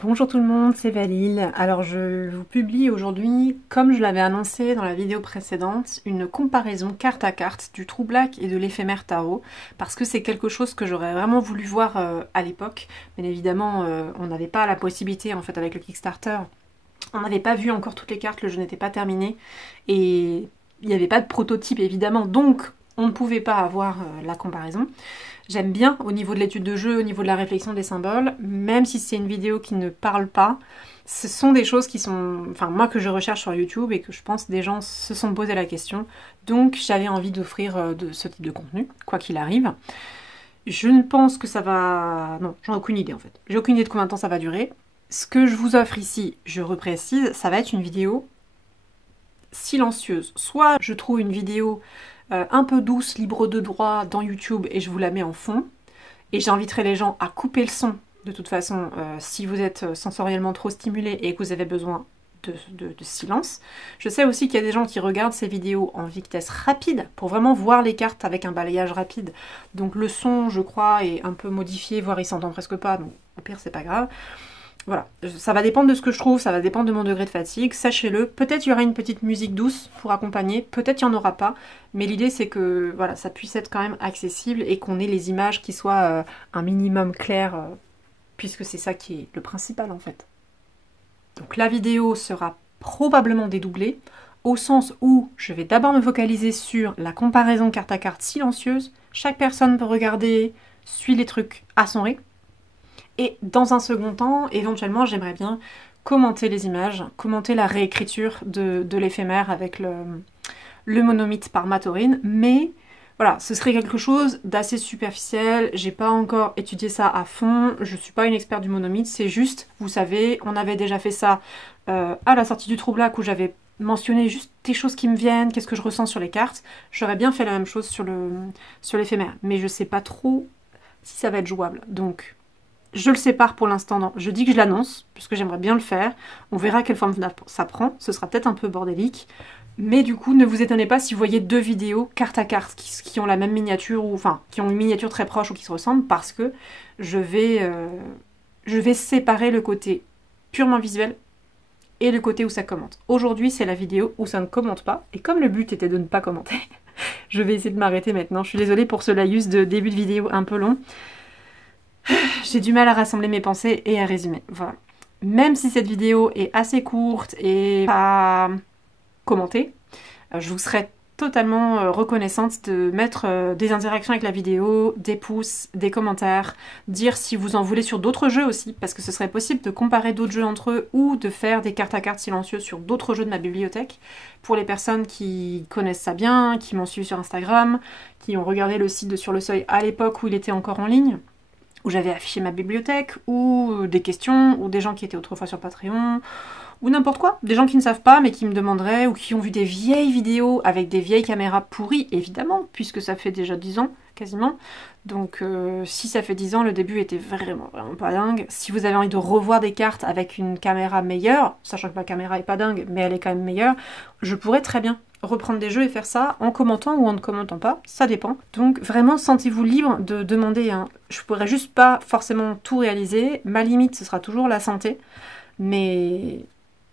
Bonjour tout le monde, c'est Valil. Alors je vous publie aujourd'hui, comme je l'avais annoncé dans la vidéo précédente, une comparaison carte à carte du True Black et de l'éphémère tarot, parce que c'est quelque chose que j'aurais vraiment voulu voir à l'époque. Bien évidemment, on n'avait pas la possibilité en fait avec le Kickstarter. On n'avait pas vu encore toutes les cartes, le jeu n'était pas terminé, et il n'y avait pas de prototype évidemment, donc on ne pouvait pas avoir la comparaison. J'aime bien au niveau de l'étude de jeu, au niveau de la réflexion des symboles, même si c'est une vidéo qui ne parle pas, ce sont des choses qui sont, enfin moi que je recherche sur YouTube et que je pense des gens se sont posé la question, donc j'avais envie d'offrir de ce type de contenu, quoi qu'il arrive. Je ne pense que ça va... Non, j'en ai aucune idée en fait. J'ai aucune idée de combien de temps ça va durer. Ce que je vous offre ici, je reprécise, ça va être une vidéo silencieuse. Soit je trouve une vidéo un peu douce, libre de droit dans YouTube et je vous la mets en fond. Et j'inviterai les gens à couper le son. De toute façon, si vous êtes sensoriellement trop stimulé et que vous avez besoin de silence. Je sais aussi qu'il y a des gens qui regardent ces vidéos en vitesse rapide pour vraiment voir les cartes avec un balayage rapide. Donc le son, je crois, est un peu modifié, voire il s'entend presque pas. Donc au pire, c'est pas grave. Voilà, ça va dépendre de ce que je trouve, ça va dépendre de mon degré de fatigue, sachez-le. Peut-être il y aura une petite musique douce pour accompagner, peut-être il n'y en aura pas, mais l'idée c'est que voilà, ça puisse être quand même accessible et qu'on ait les images qui soient un minimum claires, puisque c'est ça qui est le principal en fait. Donc la vidéo sera probablement dédoublée, au sens où je vais d'abord me focaliser sur la comparaison carte à carte silencieuse. Chaque personne peut regarder, suit les trucs à son rythme. Et dans un second temps, éventuellement, j'aimerais bien commenter les images, commenter la réécriture de l'éphémère avec le monomythe par Matorin, mais voilà, ce serait quelque chose d'assez superficiel, j'ai pas encore étudié ça à fond, je suis pas une experte du monomythe, c'est juste, vous savez, on avait déjà fait ça à la sortie du True Black où j'avais mentionné juste des choses qui me viennent, qu'est-ce que je ressens sur les cartes, j'aurais bien fait la même chose sur l'éphémère, mais je sais pas trop si ça va être jouable, donc... Je le sépare pour l'instant, je dis que je l'annonce, puisque j'aimerais bien le faire. On verra quelle forme ça prend, ce sera peut-être un peu bordélique. Mais du coup, ne vous étonnez pas si vous voyez deux vidéos carte à carte qui ont la même miniature, ou enfin, qui ont une miniature très proche ou qui se ressemblent, parce que je vais séparer le côté purement visuel et le côté où ça commente. Aujourd'hui, c'est la vidéo où ça ne commente pas, et comme le but était de ne pas commenter, je vais essayer de m'arrêter maintenant. Je suis désolée pour ce laïus de début de vidéo un peu long. J'ai du mal à rassembler mes pensées et à résumer. Voilà. Même si cette vidéo est assez courte et pas commentée, je vous serais totalement reconnaissante de mettre des interactions avec la vidéo, des pouces, des commentaires, dire si vous en voulez sur d'autres jeux aussi, parce que ce serait possible de comparer d'autres jeux entre eux ou de faire des cartes à cartes silencieuses sur d'autres jeux de ma bibliothèque. Pour les personnes qui connaissent ça bien, qui m'ont suivi sur Instagram, qui ont regardé le site de Sur le Seuil à l'époque où il était encore en ligne, où j'avais affiché ma bibliothèque, ou des questions, ou des gens qui étaient autrefois sur Patreon, ou n'importe quoi. Des gens qui ne savent pas, mais qui me demanderaient, ou qui ont vu des vieilles vidéos avec des vieilles caméras pourries, évidemment, puisque ça fait déjà 10 ans, quasiment. Donc si ça fait 10 ans, le début était vraiment pas dingue. Si vous avez envie de revoir des cartes avec une caméra meilleure, sachant que ma caméra est pas dingue, mais elle est quand même meilleure, je pourrais très bien reprendre des jeux et faire ça en commentant ou en ne commentant pas, ça dépend. Donc vraiment, sentez-vous libre de demander. Hein. Je pourrais juste pas forcément tout réaliser. Ma limite, ce sera toujours la santé. Mais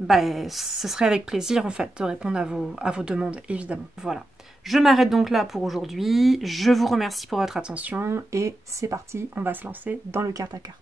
bah, ce serait avec plaisir en fait de répondre à vos demandes, évidemment. Voilà. Je m'arrête donc là pour aujourd'hui. Je vous remercie pour votre attention et c'est parti, on va se lancer dans le carte à carte.